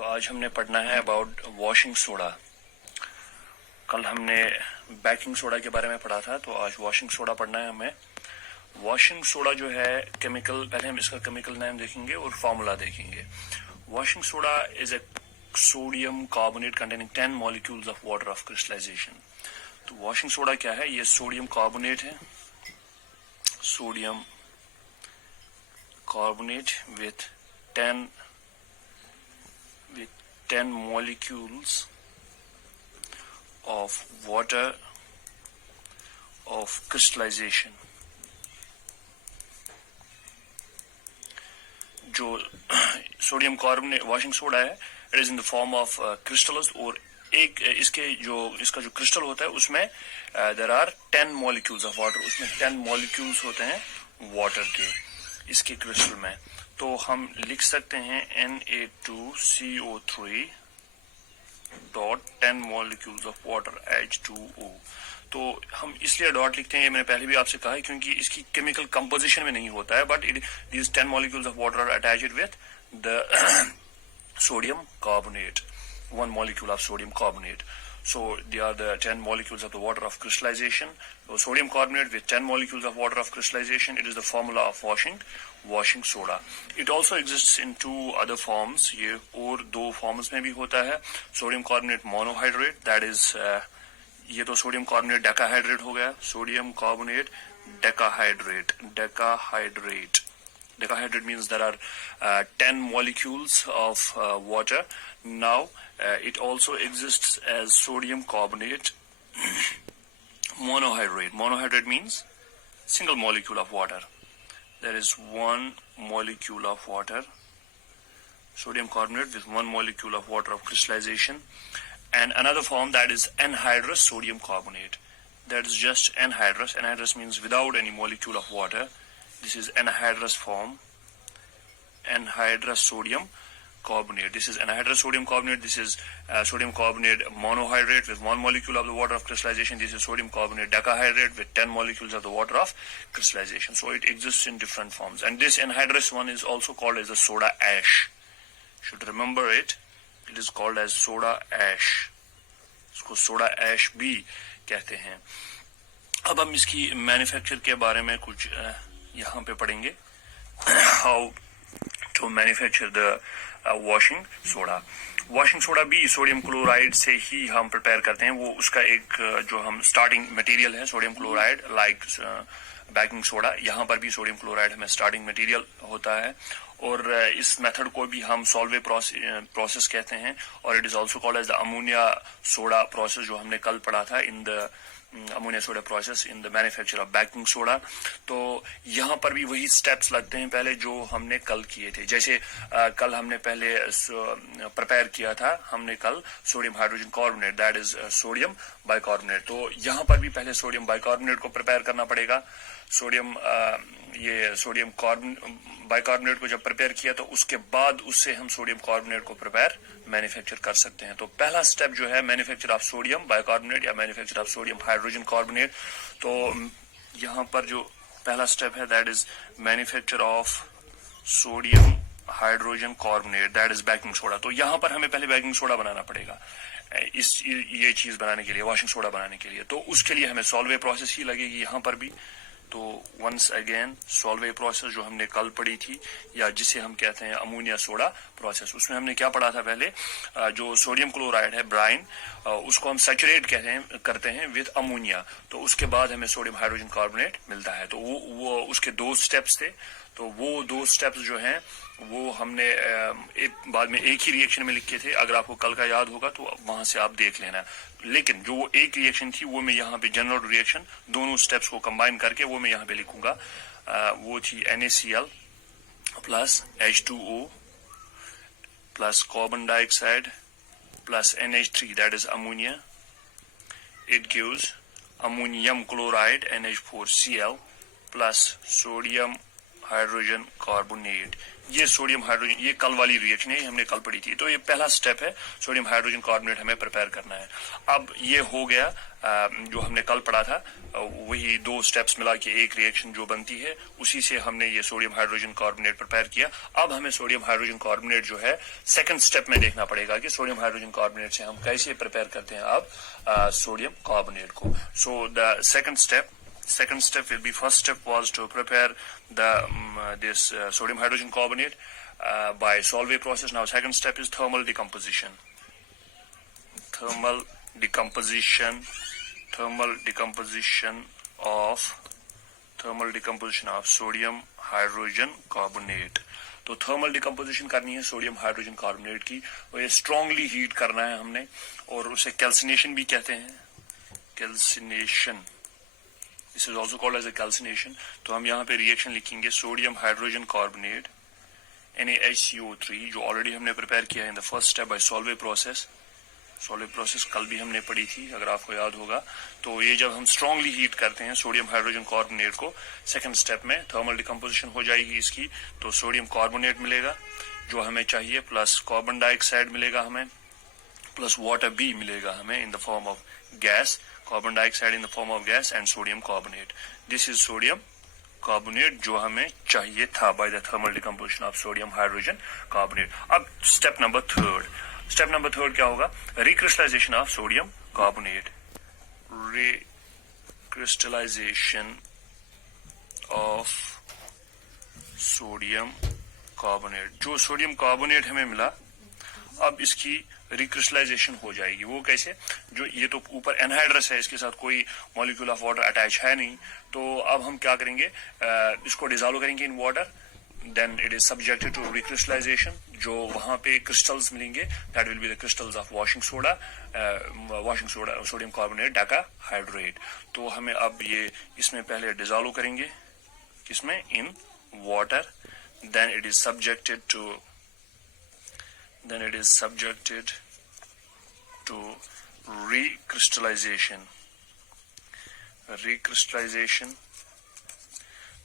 تو آج ہم نے پڑھنا ہے اباؤٹ واشنگ سوڈا. کل ہم نے بیکنگ سوڈا کے بارے میں پڑھا تھا, تو آج واشنگ سوڈا پڑھنا ہے ہمیں. واشنگ سوڈا جو ہے کیمیکل, پہلے ہم اس کا کیمیکل نیم دیکھیں گے اور فارمولا دیکھیں گے. Washing soda is a sodium carbonate containing 10 molecules of water of crystallization. تو واشنگ سوڈا کیا ہے؟ یہ سوڈیم کاربونیٹ ہے, sodium carbonate with 10 molecules of water of crystallization. جو سوڈیم کاربونیٹ واشنگ سوڈا ہے, it is in the form of crystals, اور ایک اس کا جو کرسٹل ہوتا ہے اس میں there are 10 molecules of water, اس میں 10 molecules ہوتے ہیں واٹر کے اس کے کرسٹل میں. تو ہم لکھ سکتے ہیں Na2CO3 dot 10 molecules of water H2O. تو ہم اس لیے ڈاٹ لکھتے ہیں, یہ میں نے پہلے بھی آپ سے کہا ہے, کیونکہ اس کی کیمیکل کمپوزیشن میں نہیں ہوتا ہے, but these 10 molecules of water are attached with the sodium carbonate, one molecule of sodium carbonate. So they are the 10 molecules of the water of crystallization. So sodium carbonate with 10 molecules of water of crystallization, it is the formula of washing soda. It also exists in two other forms. یہ اور دو forms میں بھی ہوتا ہے. sodium carbonate monohydrate, that is یہ تو sodium carbonate decahydrate ہو گیا, sodium carbonate decahydrate. Decahydrate means there are 10 molecules of water. Now it also exists as sodium carbonate monohydrate. Monohydrate means single molecule of water. There is one molecule of water, sodium carbonate with one molecule of water of crystallization. And another form, that is anhydrous sodium carbonate. That is just anhydrous. Anhydrous means without any molecule of water. This is anhydrous form, anhydrous sodium carbonate. This is anhydrous sodium carbonate. This is sodium carbonate monohydrate with one molecule of the water of crystallization. This is sodium carbonate decahydrate with 10 molecules of the water of crystallization. So it exists in different forms. And this anhydrous one is also called as the soda ash. Should remember it. It is called as soda ash. اس کو soda ash بھی کہتے ہیں. اب ہم اس کی manufacture کے بارے میں کچھ یہاں پہ پڑھیں گے. How to manufacture the washing soda. Washing soda بھی سوڈیم کلورائڈ سے ہی ہم پریپیئر کرتے ہیں. وہ اس کا ایک جو ہم اسٹارٹنگ مٹیریل ہے sodium chloride, like baking soda, یہاں پر بھی سوڈیم کلورائڈ ہمیں اسٹارٹنگ مٹیریل ہوتا ہے. اور اس میتھڈ کو بھی ہم سالوے پروسیس کہتے ہیں, اور it is also called as the ammonia soda process, جو ہم نے کل پڑھا تھا in the ammonia soda process in the manufacture of baking soda. تو یہاں پر بھی وہی اسٹیپس لگتے ہیں پہلے جو ہم نے کل کیے تھے. جیسے کل ہم نے پہلے پریپیئر کیا تھا, ہم نے کل sodium hydrogen carbonate, that is sodium by carbonate. تو یہاں پر بھی پہلے سوڈیم بائی کاربونیٹ کو پریپیئر کرنا پڑے گا. سوڈیم بائی کاربونیٹ کو جب پریپیئر کیا تو اس کے بعد اس سے ہم سوڈیم کاربونیٹ کو پریپیئر مینوفیکچر کر سکتے ہیں. تو پہلا اسٹیپ جو ہے manufacture of sodium bicarbonate یا manufacture of sodium hydrogen carbonate. تو یہاں پر جو پہلا اسٹیپ ہے that is manufacture of sodium hydrogen carbonate, that is baking soda. تو یہاں پر ہمیں پہلے بیکنگ سوڈا بنانا پڑے گا یہ چیز بنانے کے لیے, واشنگ سوڈا بنانے کے لیے. تو اس کے لیے ہمیں سالوے پروسیس ہی لگے گی یہاں پر بھی. تو ونس اگین سالوے پروسیس جو ہم نے کل پڑھی تھی, یا جسے ہم کہتے ہیں امونیا سوڈا پروسیس, اس میں ہم نے کیا پڑھا تھا پہلے, جو سوڈیم کلورائڈ ہے برائن, اس کو ہم سیچوریٹ کرتے ہیں وتھ امونیا. تو اس کے بعد ہمیں سوڈیم ہائیڈروجن کاربونیٹ ملتا ہے. تو وہ اس کے 2 اسٹیپس تھے. تو وہ 2 اسٹیپس جو ہیں وہ ہم نے بعد میں ایک ہی ریئیکشن میں لکھے تھے. اگر آپ کو کل کا یاد ہوگا تو وہاں سے آپ دیکھ لینا. لیکن جو وہ ایک ریئیکشن تھی وہ میں یہاں پہ جنرل ریئیکشن دونوں اسٹیپس کو کمبائن کر کے وہ میں یہاں پہ لکھوں گا. وہ تھی NaCl plus H2O plus carbon dioxide plus NH3, that is ammonia. It gives ammonium chloride NH4Cl plus sodium hydrogen carbonate. یہ سوڈیم ہائیڈروجن یہ کل والی ریئیکشن ہے, ہم نے کل پڑھی تھی. تو یہ پہلا سٹیپ ہے, سوڈیم ہائیڈروجن کاربونیٹ ہمیں پریپیئر کرنا ہے. اب یہ ہو گیا جو ہم نے کل پڑھا تھا, وہی دو سٹیپس ملا کے ایک ریئیکشن جو بنتی ہے, اسی سے ہم نے یہ سوڈیم ہائیڈروجن کاربونیٹ پریپیئر کیا. اب ہمیں سوڈیم ہائیڈروجن کاربونیٹ جو ہے سیکنڈ سٹیپ میں دیکھنا پڑے گا کہ سوڈیم ہائیڈروجن کاربونیٹ سے ہم کیسے پریپیئر کرتے ہیں اب سوڈیم کاربونیٹ کو. سو دا second step will be, first step was to prepare this sodium hydrogen carbonate by Solvay process. Now second step is thermal decomposition of sodium hydrogen carbonate. تو thermal decomposition کرنی ہے sodium hydrogen carbonate کی, اور یہ strongly heat کرنا ہے ہم نے, اور اسے کیلسینیشن بھی کہتے ہیں. کیلسینیشن, this is also called as a calcination. تو ہم یہاں پہ ریئیکشن لکھیں گے سوڈیم ہائیڈروجن کاربونیٹ NaHCO3 جو آلریڈی ہم نے پریپیئر کیا ہے in the first step by Solvay process. Solvay process کل بھی ہم نے پڑھی تھی اگر آپ کو یاد ہوگا. تو یہ جب ہم اسٹرانگلی ہیٹ کرتے ہیں سوڈیم ہائیڈروجن کاربونیٹ کو, سیکنڈ اسٹیپ میں تھرمل ڈیکمپوزیشن ہو جائے گی اس کی, تو سوڈیم کاربونیٹ ملے گا جو ہمیں چاہیے, پلس کاربن ڈائی آکسائڈ ملے گا ہمیں, پلس واٹر بھی ملے گا ہمیں in the form of gas, carbon dioxide in the form of gas and sodium carbonate. This is sodium carbonate جو ہمیں چاہیے تھا by the thermal decomposition of sodium hydrogen carbonate. اب step number third کیا ہوگا, recrystallization of sodium carbonate. Recrystallization of sodium carbonate. جو sodium carbonate ہمیں ملا, اب اس کی ریکرسٹلائزیشن ہو جائے گی. وہ کیسے, جو یہ تو اوپر انہائیڈرس ہے, اس کے ساتھ کوئی مالیکول آف واٹر اٹیچ ہے نہیں, تو اب ہم کیا کریں گے, اس کو ڈیزالو کریں گے in water, then it is subjected to recrystallization. جو وہاں پہ کرسٹلز ملیں گے that will be the crystals of washing soda sodium carbonate decahydrate. تو ہمیں اب یہ اس میں پہلے ڈیزالو کریں گے, کس میں, in water, then it is subjected to recrystallization.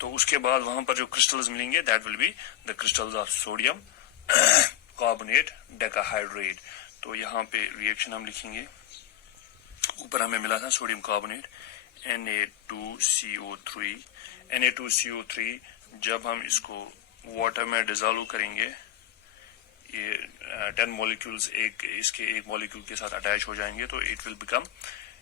تو اس کے بعد وہاں پر جو کرسٹلز ملیں گے that will be the crystals of sodium carbonate decahydrate. تو یہاں پہ ریئیکشن ہم لکھیں گے, اوپر ہمیں ملا تھا سوڈیم کاربونیٹ Na2CO3 جب ہم اس کو واٹر میں ڈیزالو کریں گے, یہ 10 مالیکولز اس کے ایک مالیکول کے ساتھ اٹیچ ہو جائیں گے, تو اٹ ول بیکم,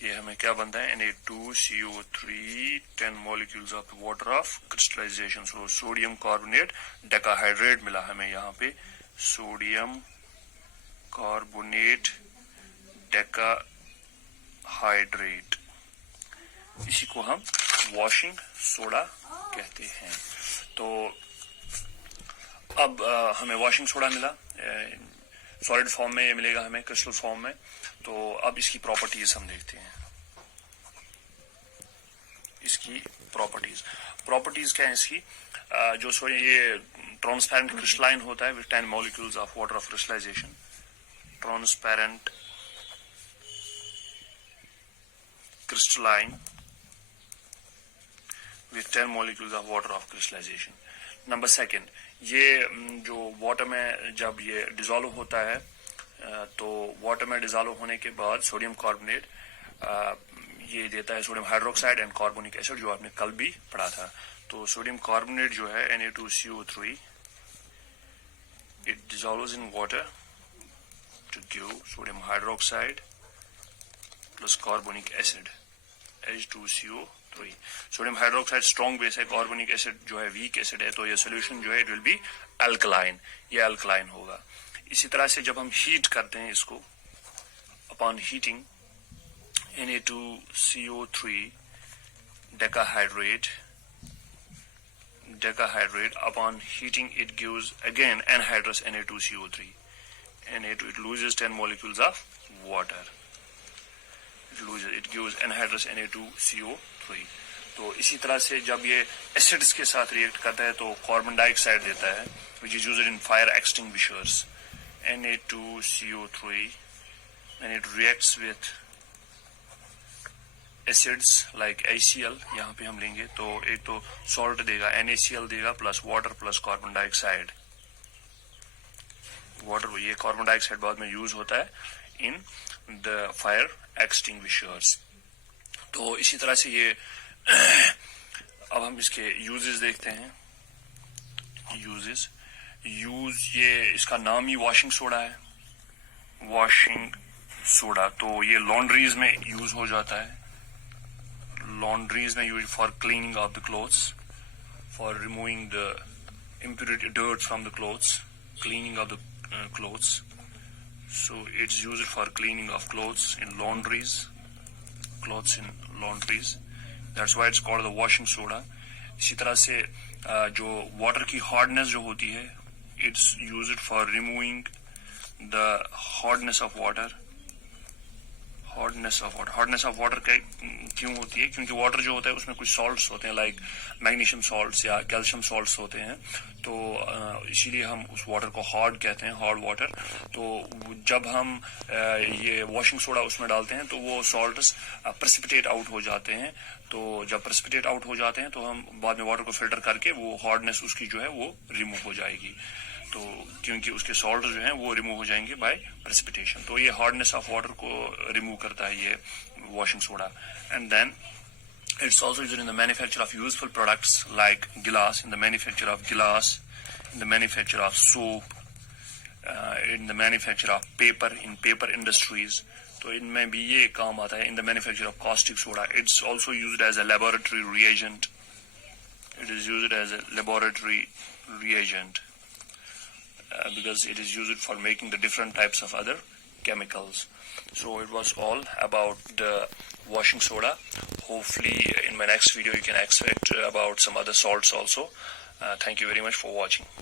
یہ ہمیں کیا بنتا ہے, Na2CO3 10 molecules of water of crystallization. So sodium carbonate decahydrate ملا ہمیں یہاں پہ, sodium carbonate decahydrate, اسی کو ہم واشنگ سوڈا کہتے ہیں. تو اب ہمیں واشنگ سوڈا ملا, سالڈ فارم میں یہ ملے گا ہمیں, کرسٹل فارم میں. تو اب اس کی پراپرٹیز ہم دیکھتے ہیں. اس کی پراپرٹیز کیا ہیں اس کی, جو یہ ٹرانسپیرنٹ کرسٹلائن ہوتا ہے with 10 molecules of water of crystallization. Transparent crystalline with 10 molecules of water of crystallization. Number second, یہ جو واٹر میں جب یہ ڈیزالو ہوتا ہے, تو واٹر میں ڈیزالو ہونے کے بعد سوڈیم کاربونیٹ یہ دیتا ہے sodium hydroxide and carbonic acid, جو آپ نے کل بھی پڑھا تھا. تو سوڈیم کاربونیٹ جو ہے Na2CO3 it dissolves in water to give sodium hydroxide plus carbonic acid H2CO3. Sodium hydroxide strong base ہے, کاربونک ایسڈ جو ہے ویک ایسڈ ہے, تو یہ سولوشن جو ہے اٹ ول بی الکلائن, یہ الکلائن ہوگا. اسی طرح سے جب ہم ہیٹ کرتے ہیں اس کو, upon heating Na2CO3 decahydrate upon heating it gives again anhydrous Na2CO3. it loses 10 molecules of water. It gives anhydrous Na2CO3. تو اسی طرح سے جب یہ ایسڈز کے ساتھ ریئیکٹ کرتا ہے تو کاربن ڈائی آکسائڈ دیتا ہے which is used in fire extinguishers. Na2CO3 when it reacts with acids like ACl, یہاں پہ ہم لیں گے تو ایک تو سالٹ دے گا, NaCl دے گا, پلس واٹر پلس کاربن ڈائی آکسائڈ, واٹر یہ کاربن ڈائی آکسائڈ بعد میں یوز ہوتا ہے ان دا فائر ایکسٹنگوشرز. تو اسی طرح سے یہ اب ہم اس کے یوزز دیکھتے ہیں. یہ اس کا نام ہی واشنگ سوڈا ہے, واشنگ سوڈا. تو یہ لانڈریز میں یوز ہو جاتا ہے, لانڈریز میں use for cleaning of the clothes, for removing the impurity dirt from the clothes, cleaning of the clothes. So it's used for cleaning of clothes in laundries, clothes in laundries. That's why it's called the washing soda. اسی طرح سے جو water کی hardness جو ہوتی ہے, it's used for removing the hardness of water. Hardness of water کیوں ہوتی ہے؟ کیونکہ واٹر جو ہوتا ہے اس میں کچھ سالٹس ہوتے ہیں, لائک میگنیشیم سالٹس یا کیلشیم سالٹس ہوتے ہیں, تو اسی لیے ہم اس واٹر کو ہارڈ کہتے ہیں, ہارڈ واٹر. تو جب ہم یہ واشنگ سوڈا اس میں ڈالتے ہیں تو وہ سالٹس پریسپیٹیٹ آؤٹ ہو جاتے ہیں. تو جب پریسپیٹیٹ آؤٹ ہو جاتے ہیں تو ہم بعد میں واٹر کو فلٹر کر کے وہ ہارڈنس اس کی جو ہے وہ ریموو ہو جائے گی. تو کیونکہ اس کے سالٹ جو ہیں وہ ریموو ہو جائیں گے بائی پریسپیٹیشن. تو یہ ہارڈنس آف واٹر کو ریموو کرتا ہے یہ washing soda. And then it's also used in the manufacture of useful products like glass, in the manufacture of glass, in the manufacture of soap, in the manufacture of paper, in paper industries. تو ان میں بھی یہ کام آتا ہے. in the manufacture of caustic soda, it's also used as a laboratory reagent. It is used as a laboratory reagent because it is used for making the different types of other chemicals. So it was all about the washing soda. Hopefully in my next video you can expect about some other salts also. Thank you very much for watching.